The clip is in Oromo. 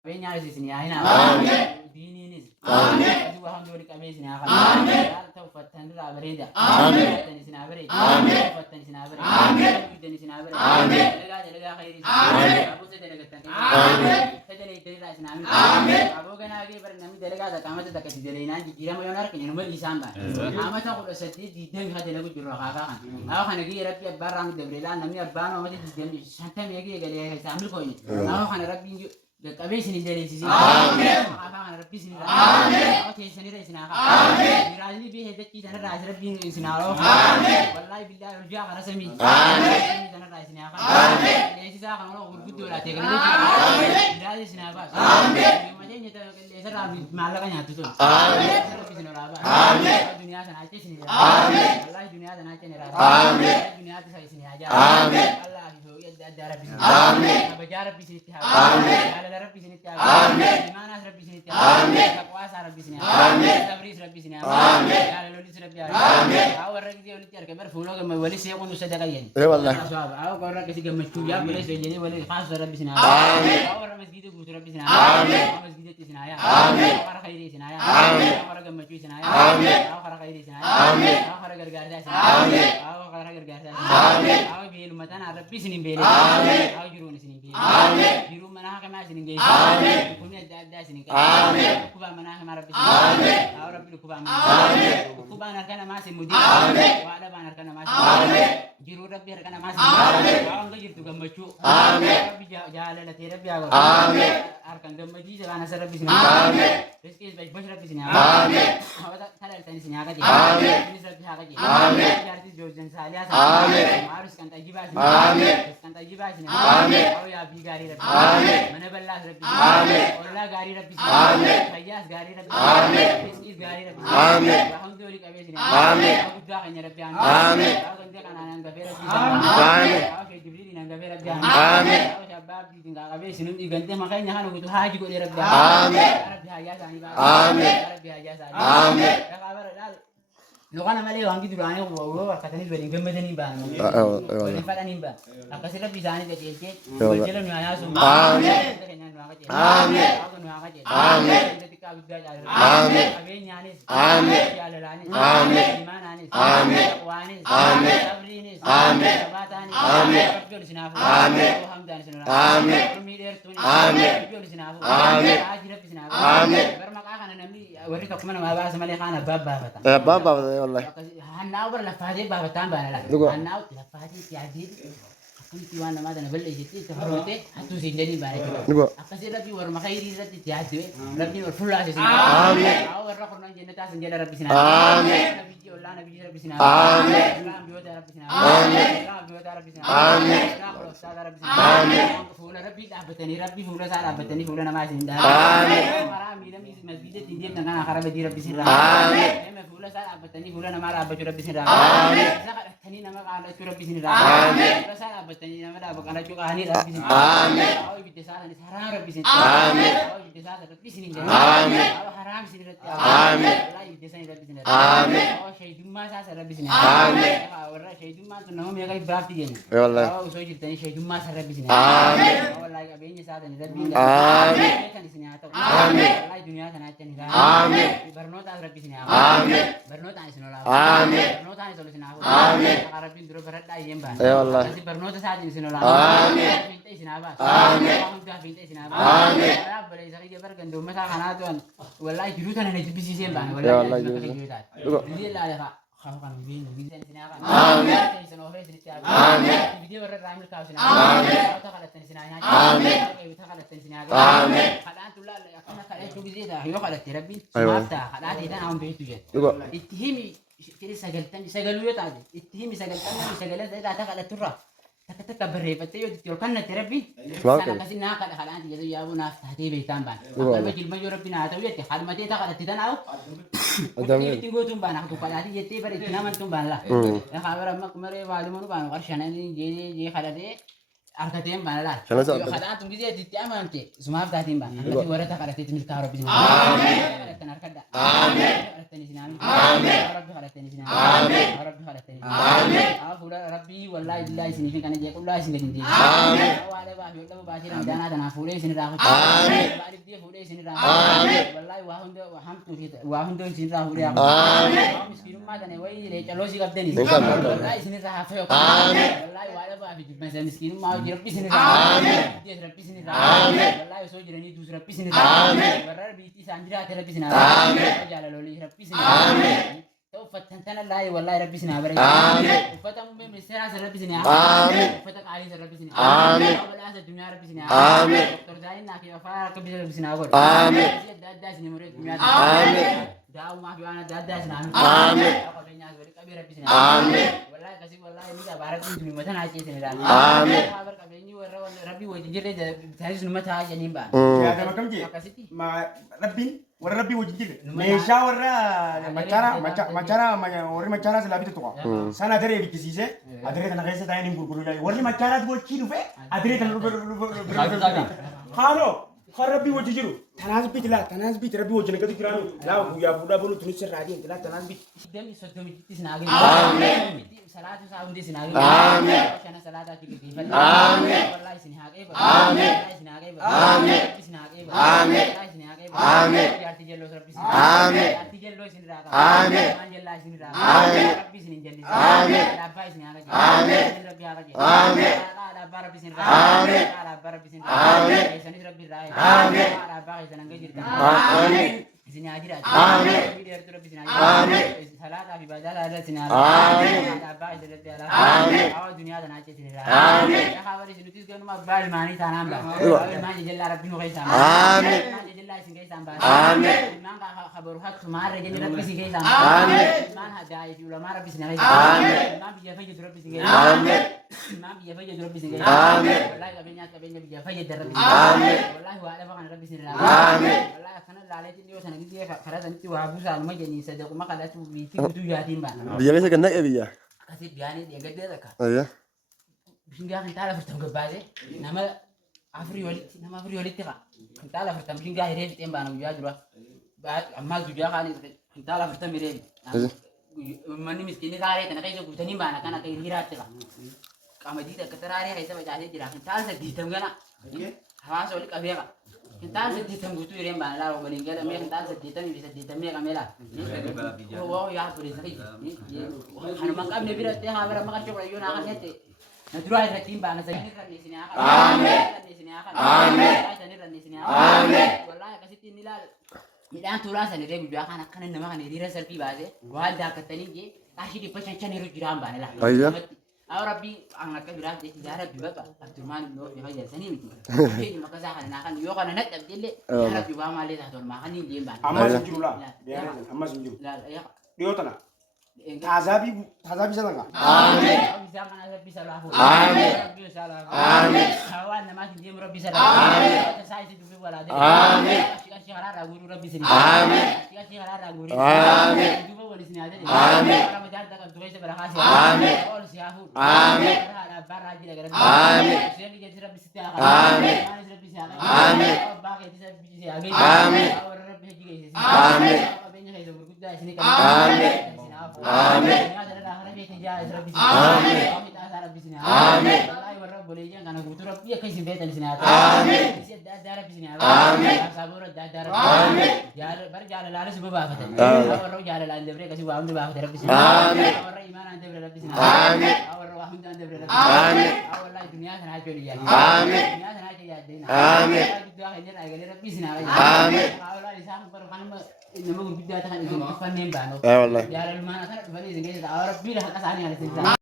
Benya sini ahina. Amin. Dini nis. Amin. Dua ham dua kami sini akan. Amin. Tahu fatan dulu aberida. Amin. Fatan sini aberida. Amin. Fatan sini aberida. Amin. Fatan sini aberida. Amin. Lega khairi. Amin. Abu se delega tan. Amin. Sejali itu ras amin. Amin. Abu kan lagi bernami delega ada kamu tu tak kedelainan jira mau yonar kini nombor isamba. Amat aku dah sedih di deng hati lagu jurah kakak kan. Aku kan lagi rapi barang debrila nami abang amat di deng santai lagi gaya sambil kau ini. Aku kan rapi Kami sini jadi sini. Amin. Apa kan Rabbi sini. Amin. Aku sini dari sini. Amin. Mirali bi hebat kita nak rasa Rabbi sini Allah. Amin. Wallahi billahi rujak karena semi. Amin. Kita nak rasa sini. Amin. Ini sisa kan orang urut lah tekan. Amin. Mirali sini apa? Amin. Macam ni tu leser Rabbi malah kan nyatu tu. Amin. Rabbi sini Rabbi. Amin. Dunia sana aja sini. Amin. Wallahi dunia sana aja ni Rabbi. Amin. Dunia tu saya sini aja. Amin. Allah itu ya darah sini. Amin. Abajar Rabbi sini. Amin. Rabbi sini tiap. Amin. Dimana Rabbi sini tiap. Amin. Kuasa Rabbi sini. Amin. Sabri Rabbi sini. Amin. Ya lalu Rabbi. Amin. Awal lagi dia ulit tiap kabar fulo kami wali siapa pun usah jaga ini. والله. Awal kau orang kasih gambar cuya boleh jadi boleh khas Rabbi sini. Amin. Awal orang masjid itu butuh Rabbi sini. Amin. Masjid itu sini ayah. Amin. Awal khairi sini ayah. Amin. Awal gambar cuya sini ayah. Amin. Awal khairi sini ayah. Amin. Awal gargar sini. Amin. Awal gargar sini. Amin. Awal bilu matan Rabbi sini bilu. Amin. Awal jurun sini bilu. Amin. Jurun mana kami sini guys. Amin. Punya ada sini kan. Amin. Kuba mana kami Rabbi. Amin. Awal Rabbi kuba mana. Amin. Kuba narkana masih mudi. Amin. Wada narkana masih. Amin. Jurun Rabbi narkana masih. Amin. Awal enggak jiru gambar cu. Amin. Rabbi jalan lah Rabbi aku. Amin. Arkan gambar di jalan asal Rabbi sini. Amin. Rezeki baik baik Rabbi sini. Amin. Awal tak ada tani sini agak. Amin. Ini Rabbi agak. Amin. Jadi jodoh salia. Amin. Harus kan tajibah sini. Amin. Kan tajibah sini. Amin. Awal ya bigari Rabbi. Amin. Mana belah Rabbi. Amin. Orang gari Rabbi. Amin. Fayas gari Rabbi. Amin. Rezeki gari Rabbi. Amin. Alhamdulillah kami sini. Amin. Aku doa kan Rabbi. Amin. Aku kan kan anak gabe Rabbi. Amin. Aku Jibril dengan gabe Rabbi. Amin. Aku sebab di tinggal gabe sini diganti makanya kan aku haji kok Rabbi. Amin. Rabbi haja sani. Amin. Rabbi haja sani. Amin. Kabar dah. Lokana mali wangi durane wo katani beri gemedeni ban. Beri padani ban. Akasira bisani kecil. Berjalan naya sum. Amin. Amin. Amin. Ketika bidaya. Amin. Abin yanis. Amin. Yalalanis. Amin. Imananis. Amin. Wanis. Amin. Sabrinis. Amin. Sabatani. Amin. Rabbil sinafu. Amin. Hamdan sinafu. Amin. Milir tuni. Amin. Rabbil sinafu. Amin. Ajira sinafu. Amin. Bermakna nami warita kumana mabasa mali khana baba bata. بابا والله. Hanau berlafadi baba tambah lah. Hanau lafadi tiadi. Kunci wana mada na beli jadi terhormati hatu sini bari. Apa sih Rabbi war makhairi zati tiadi. Rabbi war fulla sini. Amin. Awar rakun jannah tas jannah Rabbi sini. Amin. Nabi ji Allah nabi ji Rabbi sini. Amin. Ram biwa Rabbi sini. Amin. Ram biwa Rabbi sini. Amin. Ram biwa Rabbi sini. Amin. Fulla Rabbi abatani Rabbi fulla sar abatani fulla nama sini. Amin. Maram bilam masjid tinjam dengan akar badi Rabbi sini. Amin. Ema fulla sar abatani fulla nama abatu Rabbi sini. Amin. Zakat tani nama kada Rabbi sini. Amin. Fulla sar abatani nama abak kada juga hani Rabbi sini. Amin. Awi bidde sar ni haram Rabbi sini. Amin. Awi bidde sar Rabbi sini. Amin. Awi haram sini Rabbi. Amin. Wallahi bidde sar Rabbi sini. Amin. Awi syaitumma sar Rabbi sini. Amin. Awi syaitumma tu nama mereka berarti je. والله. Awi usai jadi syaitumma sar Rabbi sini. Amin. Wallahi abenya sar ni Rabbi. Amin. Kan di sini atau. Amin. Wallahi dunia sana aja ni. Amin. Bernota Rabbi sini. Amin. Bernota ni sini. Amin. Bernota ni solusi aku. Amin. Rabbi dulu berat dah jemban. Ya Allah. Kasi bernota saja ni sini. Amin. Pintai sini apa? Amin. Kamu dah pintai sini apa? Amin. Saya boleh sekali jabar gandum masa kana tuan. Wallahi jurusan ni jadi bisi jemban. Ya Allah, Wallahi jurusan. Jadi lah ya kak. Kau kan bin sini apa? Amin. Sini orang sini tiap. Amin. Video berat ramai kau sini. Amin. Kau tak ada sini aja. Amin. Kau tak ada sini aja. Amin. Kadang tu lah, aku nak kalau tu bisa dah. Yo kalau terapi, Aywa. maaf dah. Kadang kita ambil itu je. Juga. Ittihimi kiri sagaltan sagaluyot aja. Ittihimi sagaltan sagalan saya datang kalau turah. Taka berhebat tu yo kan na terapi. Selamat. Sana kasi nak kalau kadang jadi ya bu nafs hati bertambah. Juga. Kalau majul majul rapi na tahu ya. Kalau mati tak kalau tidak tahu. Ada Ini tinggal tumban aku kalau hati jadi ber itu nama tumban lah. Ya kalau ramai kemarin wali mana bang. Kalau sana ni jadi kalau dia arkatem banalah. Sana sah. Kadang tu bisa ditiaman ke. Semua dah timbang. Nanti orang tak kalau tidak milkar rapi. Amin. Tenarkada. Amin. Tenisi nami. Amin. Rabbi khala tenisi nami. Amin. Rabbi khala tenisi. Amin. Aku Rabbi wallahi billahi sini kan je kullahi sini kan je Amin. wala ba fi Allah ba shi ran dana dana fure sini ra Amin. ba di fure sini ra Amin. wallahi wa hamtu wa hamdu sini ra fure Amin. miskin ma dana wai le chalo si gab deni Bukan. wallahi sini ra hafa Amin. wallahi wala ba fi masa miskin ma ji rabbi sini ra Amin. dia rabbi sini ra Amin. wallahi so jirani dus rabbi sini ra Amin. warar bi ti sanjira te rabbi sini ra Amin. jala loli rabbi sini Amin. فتنتنا الله والله ربي سنا بري آمين. فتن من سرا ربي سنا آمين. فتن علي ربي سنا آمين. ولا اسد الدنيا ربي سنا آمين. ترجعين ناكي وفارك ربي سنا اقول آمين. دادا سنا مريد الدنيا آمين. داو ما في انا دادا سنا آمين. كبير ربي سنا آمين. والله كسي والله ني بارك من متن عايشي سنا آمين. خبر كبيني ورا ربي وجيري تهز متى جنين با يا زلمه كم جي ما ربي ورا ربي وجدي ميشا ورا مچارا ورا مچارا سلابي تو سنه دري بكسيسه ادري انا غيسه تاني نقول ورا مچارا دو تشيلو في ادري خالو خربي وجيرو تناز بيت ربي وجهنا كده كرانو لا يا بودا بنو تنسر رادي انت لا تناز بيت دمي صدمي تسناغي آمين. صلاه ساوندي سناغي آمين. عشان صلاه كده آمين. والله سناغي آمين. سناغي آمين. سناغي آمين. سناغي آمين. يا تجلو ربي آمين. يا تجلو سنراغا آمين. انجلا سنراغا آمين. ربي سنجلي آمين. ربي سنراغا آمين. ربي هاغا آمين. ربي ربي سنراغا آمين. ربي سنراغا آمين. سن ربي راي آمين. ربي سننجي جيرتا آمين. سني اجرا آمين. ربي سنراغا آمين. صلاه في بدل هذا سنراغا آمين. ربي سنراغا آمين. او دنيا دنا سنراغا آمين. يا خبري سنتيز كانوا ما بال ماني تنام با ما جل ربي نو غيسام آمين. ما جل سن غيسام با آمين. ما خبر حق ما رجل ربي سن غيسام آمين. ما هدايه ولا ما ربي سن آمين. ما بيجي ربي سن آمين. ما بيجي ربي سن آمين. والله كبيني بيجي ربي آمين. والله هو على فكره ربي سن آمين. والله كان لا عليك دي وسنه دي خلاص انت وابو سالم جني صدق ما قالت بيتي تو ياتين با Biyya keessa kan naqe biyya. كثير يعني دي قد ذاك Ayya. بشنجا انت على فرتم قبازه نما افري ولي تقع انت على فرتم بشنجا هيري تيم بانا ويا جرا بعد اما جوجا خاني انت على فرتم هيري مني مسكين ساري تنا كاي جو تني بانا كان كاي هيرات تقع قامدي تكتراري هيسا بجاجي جرا انت على سديتم غنا حواس ولي قبيقه انت على سديتم غوتو يرين بانا لا وبلينجا مي انت على سديتم بي سديتم مي كاملا هو يا فري سكي انا ما قبل بيرت ها برا ما كان شغل يونا كانت ندرو هاي رتيم بانا سيني رني سيني آمين. آمين. آمين. والله كسيتي نلال ميدان تولا سني ريب جوا كان نما كان يدير سلبي بازه وهال دا كتني جي اشي دي بچن چن رو جرام بانا لا أيوة. او ربي انا كبيرات دي زهره بيبقى اتمان لو في سني متي في ما كذا انا كان يو كان نتب دي يا ربي ما لي تحت ما كان دي بانا اما سنجرو لا اما سنجرو لا يا ديوتنا تعذابي سنغا آمين. زمان ربي سلام آمين. ربي سلام آمين. حوالنا ما تجيب ربي سلام آمين. سايس دبي ولا دي آمين. اشي حرارة غورو ربي سلام آمين. اشي حرارة غوري آمين. دبي ولا سني هذا آمين. انا مجال ده كنت كويس برخاص آمين. اول سيافو آمين. برا جي لغا آمين. سيني جي ربي ستي آمين. ربي سلام آمين. باقي دي ربي سلام آمين. ربي جي آمين. بيني هيدا بركود ده سني آمين. آمين. آمين. آمين. والله والرب وليجي أنا قلت ربي كيس بيت السنة آمين. سيد دار بسنة آمين. صابور دار آمين. جال برجع على العرس ببافته آمين. أول رجع على الأندبرة كسي وعم ببافته ربي سنة آمين. أول إيمان أندبرة ربي سنة آمين. أول واحد أندبرة ربي آمين. أول لا الدنيا سنة جولي آمين. الدنيا سنة جولي آمين. بدو هنير أقول ربي سنة آمين. أول لا لسان بركان ما إنما بدو هذا كان يسمى فنين بانو آه والله. يا رب ما أنا كان فني زين كذا أول ربي له كساني على سنة